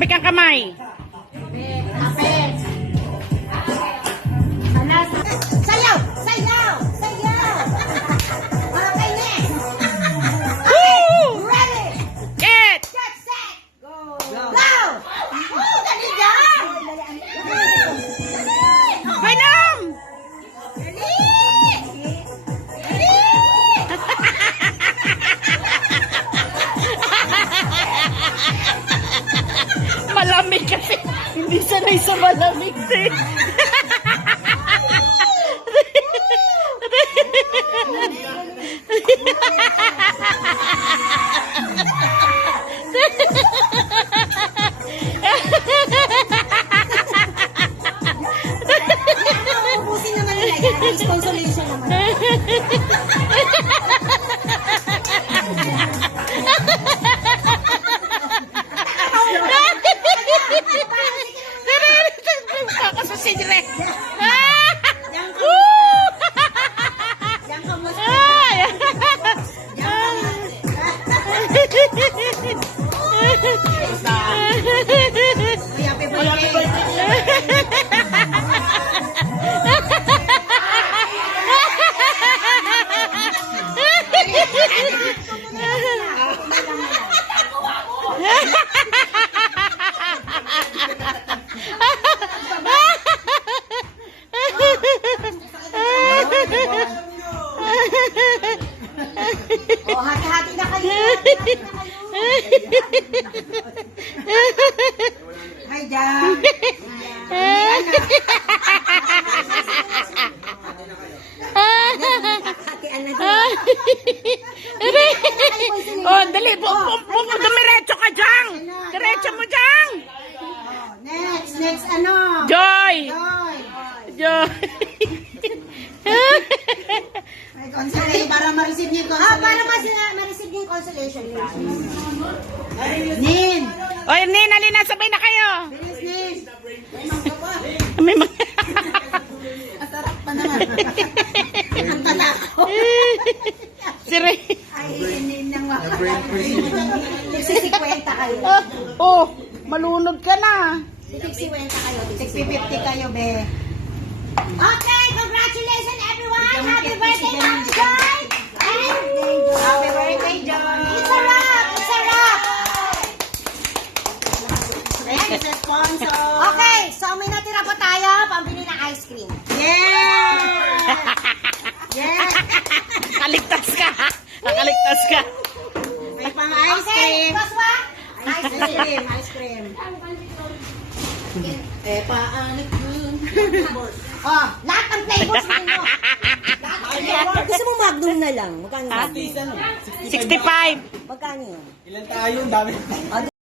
Takbik kamay. malamig kasi hindi sanay sa malamig eh. si. Consolation naman. Happy birthday. Oh, hati-hati na kayo. Hati-hati na kayo. Hi, Jan. Oh, dali. Dumiretso ka, Jang. Diretso mo, Jang. Next, next ano? Joy. Joy. Joy. May consolation para ma-receive niyo consolation. Ah, para mas- consolation. Nin. Oy, Nin, alina, sabay na kayo. Bilis, Nin. May mga... Masarap pa naman. Ang talako. si Ray. Ay, inin ng mga. Nagsisikwenta kayo. Oh, oh, malunod ka na. Nagsisikwenta kayo. 650 kayo, be. Okay, congratulations everyone! Happy birthday, Ma'am Joy! Yeah! Yeah! Nakaligtas ka. Nakaligtas ka. May pang ice cream. Ice cream, ice cream. Eh, paano Oh, lahat ng flavors flavors. Gusto mo Magnum na lang? Magkano Ha? Magnum? 65. Magkano yun? Ilan tayo? Ang dami.